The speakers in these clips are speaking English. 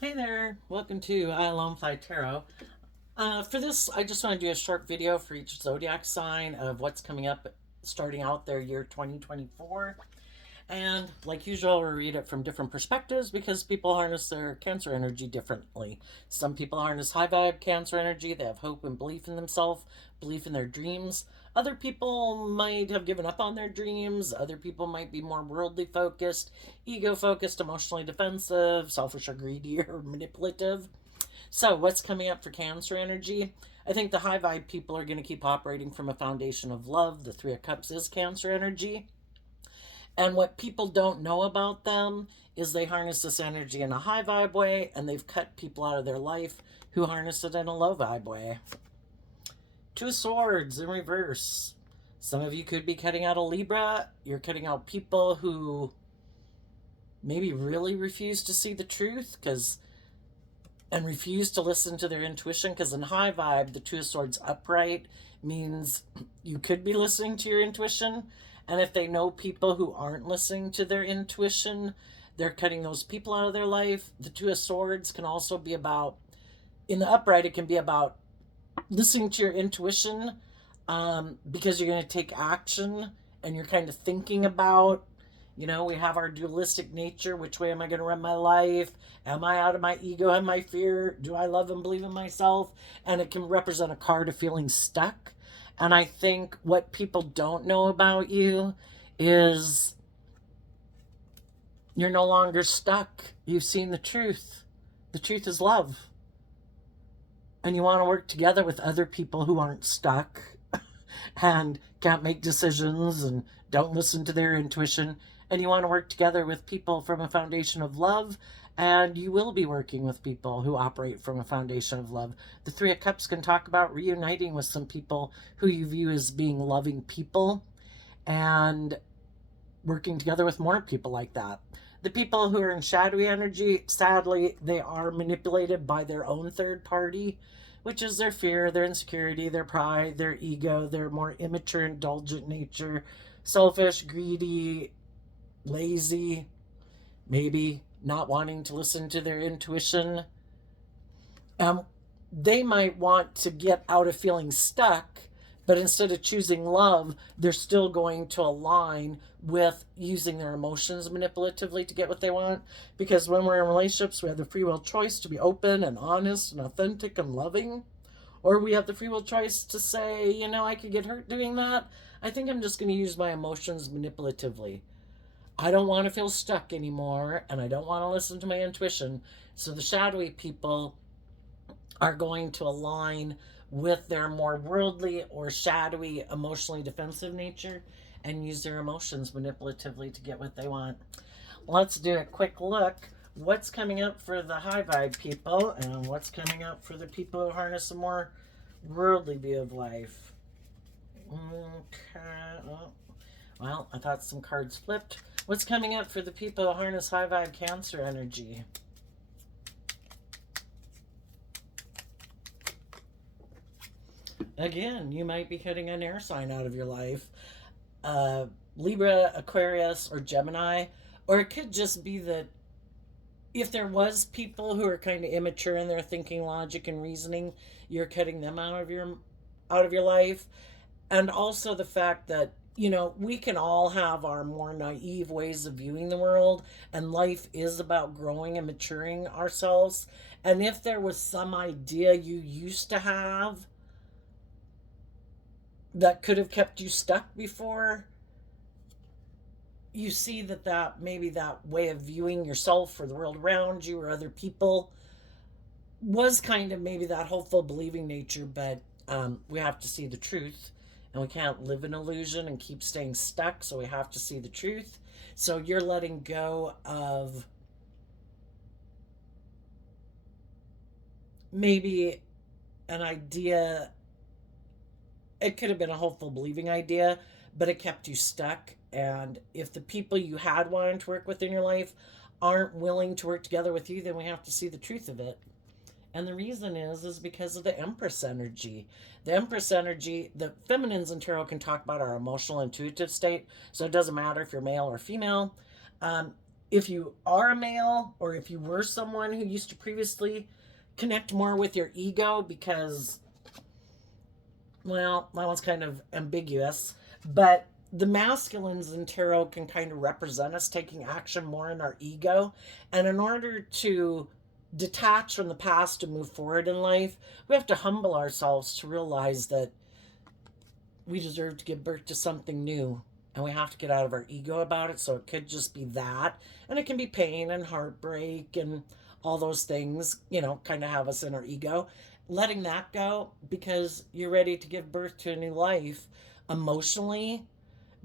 Hey there, welcome to I Alone Fly Tarot. For this, I just want to do a short video for each zodiac sign of what's coming up starting out their year 2024. And like usual, we'll read it from different perspectives because people harness their Cancer energy differently. Some people harness high vibe Cancer energy, they have hope and belief in themselves, belief in their dreams. Other people might have given up on their dreams. Other people might be more worldly focused, ego focused, emotionally defensive, selfish or greedy or manipulative. So, what's coming up for Cancer energy? I think the high vibe people are going to keep operating from a foundation of love. The Three of Cups is Cancer energy. And what people don't know about them is they harness this energy in a high vibe way and they've cut people out of their life who harness it in a low vibe way. Two swords in reverse. Some of you could be cutting out a Libra. You're cutting out people who maybe really refuse to see the truth because and refuse to listen to their intuition, because in high vibe the Two of Swords upright means you could be listening to your intuition, and if they know people who aren't listening to their intuition, they're cutting those people out of their life. The Two of Swords can also be about, in the upright it can be about listening to your intuition, because you're going to take action and you're kind of thinking about, we have our dualistic nature. Which way am I going to run my life? Am I out of my ego and my fear? Do I love and believe in myself? And it can represent a card of feeling stuck. And I think what people don't know about you is you're no longer stuck. You've seen the truth. The truth is love. And you want to work together with other people who aren't stuck and can't make decisions and don't listen to their intuition. And you want to work together with people from a foundation of love. And you will be working with people who operate from a foundation of love. The Three of Cups can talk about reuniting with some people who you view as being loving people and working together with more people like that. The people who are in shadowy energy, sadly, they are manipulated by their own third party, which is their fear, their insecurity, their pride, their ego, their more immature, indulgent nature, selfish, greedy, lazy, maybe not wanting to listen to their intuition. Um, they might want to get out of feeling stuck, but instead of choosing love, they're still going to align with using their emotions manipulatively to get what they want. Because when we're in relationships, we have the free will choice to be open and honest and authentic and loving. Or we have the free will choice to say, I could get hurt doing that. I think I'm just going to use my emotions manipulatively. I don't want to feel stuck anymore, and I don't want to listen to my intuition. So the shadowy people are going to align with their more worldly or shadowy, emotionally defensive nature and use their emotions manipulatively to get what they want. Let's do a quick look. What's coming up for the high vibe people and what's coming up for the people who harness a more worldly view of life? Okay. Oh. Well, I thought some cards flipped. What's coming up for the people who harness high vibe Cancer energy? Again, you might be cutting an air sign out of your life. Libra, Aquarius, or Gemini. Or it could just be that if there was people who are kind of immature in their thinking, logic, and reasoning, you're cutting them out of your life. And also the fact that we can all have our more naive ways of viewing the world, and life is about growing and maturing ourselves. And if there was some idea you used to have that could have kept you stuck before, you see that maybe that way of viewing yourself or the world around you or other people was kind of maybe that hopeful believing nature. But we have to see the truth, and we can't live in illusion and keep staying stuck, so we have to see the truth. So you're letting go of maybe an idea. It could have been a hopeful believing idea, but it kept you stuck. And if the people you had wanted to work with in your life aren't willing to work together with you, then we have to see the truth of it. And the reason is because of the Empress energy. The Empress energy, the feminines in tarot can talk about our emotional intuitive state. So it doesn't matter if you're male or female. Um, if you are a male or if you were someone who used to previously connect more with your ego, because, well, that one's kind of ambiguous, but the masculines in tarot can kind of represent us taking action more in our ego. And in order to detach from the past and move forward in life, we have to humble ourselves to realize that we deserve to give birth to something new. And we have to get out of our ego about it. So it could just be that. And it can be pain and heartbreak and all those things, kind of have us in our ego. Letting that go because you're ready to give birth to a new life emotionally,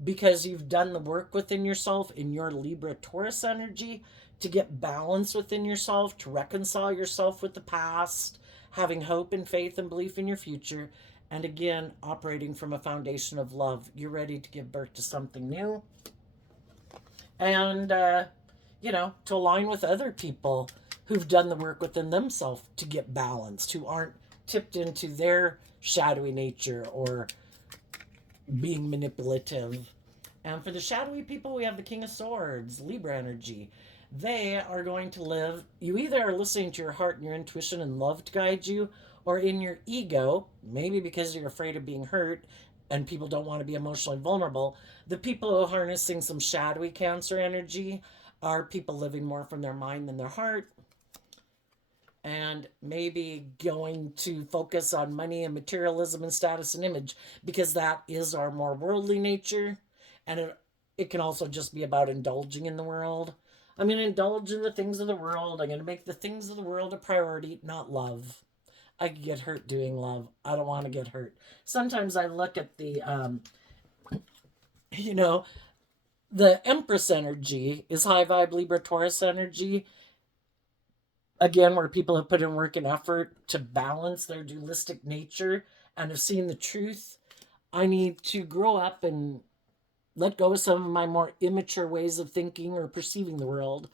because you've done the work within yourself in your Libra Taurus energy to get balance within yourself, to reconcile yourself with the past, having hope and faith and belief in your future, and again, operating from a foundation of love. You're ready to give birth to something new. And, to align with other people who've done the work within themselves to get balanced, who aren't tipped into their shadowy nature or being manipulative. And for the shadowy people, we have the King of Swords, Libra energy. They are going to live, you either are listening to your heart and your intuition and love to guide you, or in your ego, maybe because you're afraid of being hurt and people don't want to be emotionally vulnerable. The people who are harnessing some shadowy Cancer energy are people living more from their mind than their heart, and maybe going to focus on money and materialism and status and image, because that is our more worldly nature. And it can also just be about indulging in the world. I'm going to indulge in the things of the world. I'm going to make the things of the world a priority, not love. I could get hurt doing love. I don't want to get hurt. Sometimes I look at you know, the Empress energy is high vibe Libra Taurus energy. Again, where people have put in work and effort to balance their dualistic nature and have seen the truth. I need to grow up and let go of some of my more immature ways of thinking or perceiving the world,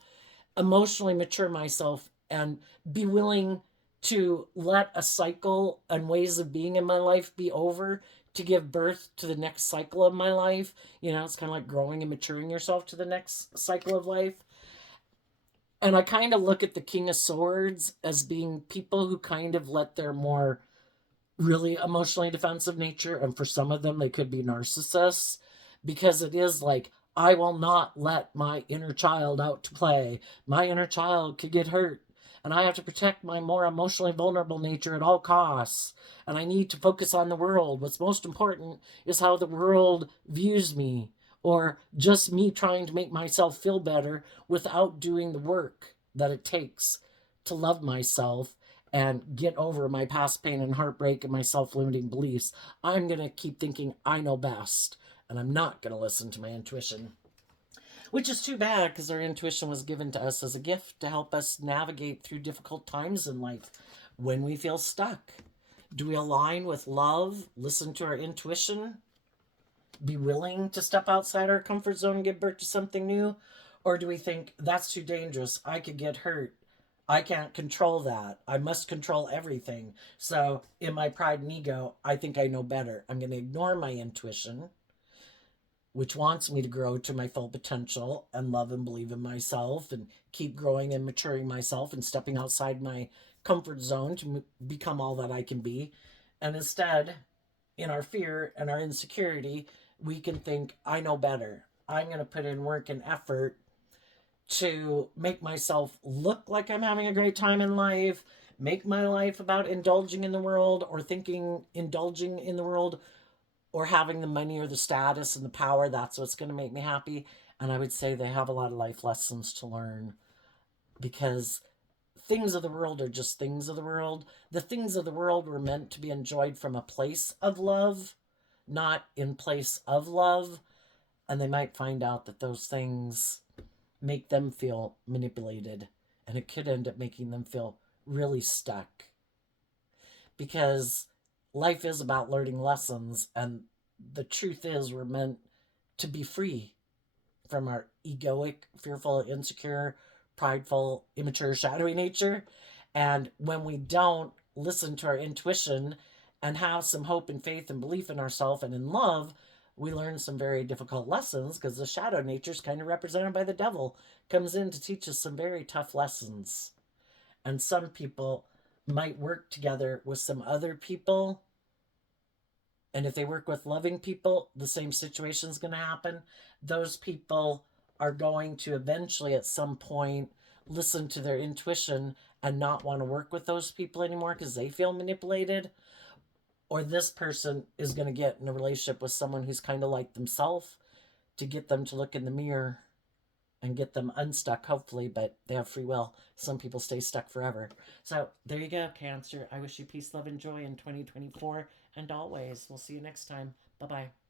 emotionally mature myself, and be willing to let a cycle and ways of being in my life be over to give birth to the next cycle of my life. It's kind of like growing and maturing yourself to the next cycle of life. And I kind of look at the King of Swords as being people who kind of let their more really emotionally defensive nature, and for some of them, they could be narcissists, because it is like, I will not let my inner child out to play. My inner child could get hurt, and I have to protect my more emotionally vulnerable nature at all costs. And I need to focus on the world. What's most important is how the world views me, or just me trying to make myself feel better without doing the work that it takes to love myself and get over my past pain and heartbreak and my self-limiting beliefs. I'm going to keep thinking I know best, and I'm not going to listen to my intuition. Which is too bad, because our intuition was given to us as a gift to help us navigate through difficult times in life when we feel stuck. Do we align with love, listen to our intuition, be willing to step outside our comfort zone and give birth to something new? Or do we think, that's too dangerous, I could get hurt, I can't control that, I must control everything, so in my pride and ego, I think I know better, I'm going to ignore my intuition, which wants me to grow to my full potential and love and believe in myself and keep growing and maturing myself and stepping outside my comfort zone to become all that I can be. And instead, in our fear and our insecurity, we can think, I know better. I'm going to put in work and effort to make myself look like I'm having a great time in life, make my life about indulging in the world, or thinking indulging in the world or having the money or the status and the power, that's what's going to make me happy. And I would say they have a lot of life lessons to learn, because things of the world are just things of the world. The things of the world were meant to be enjoyed from a place of love, not in place of love. And they might find out that those things make them feel manipulated, and it could end up making them feel really stuck, because life is about learning lessons, and the truth is we're meant to be free from our egoic, fearful, insecure, prideful, immature, shadowy nature. And when we don't listen to our intuition and have some hope and faith and belief in ourselves and in love, we learn some very difficult lessons because the shadow nature is kind of represented by the devil, comes in to teach us some very tough lessons. And some people might work together with some other people. And if they work with loving people, the same situation is going to happen. Those people are going to eventually, at some point, listen to their intuition and not want to work with those people anymore because they feel manipulated. Or this person is going to get in a relationship with someone who's kind of like themselves to get them to look in the mirror and get them unstuck, hopefully, but they have free will. Some people stay stuck forever. So there you go, Cancer. I wish you peace, love, and joy in 2024 and always. We'll see you next time. Bye bye.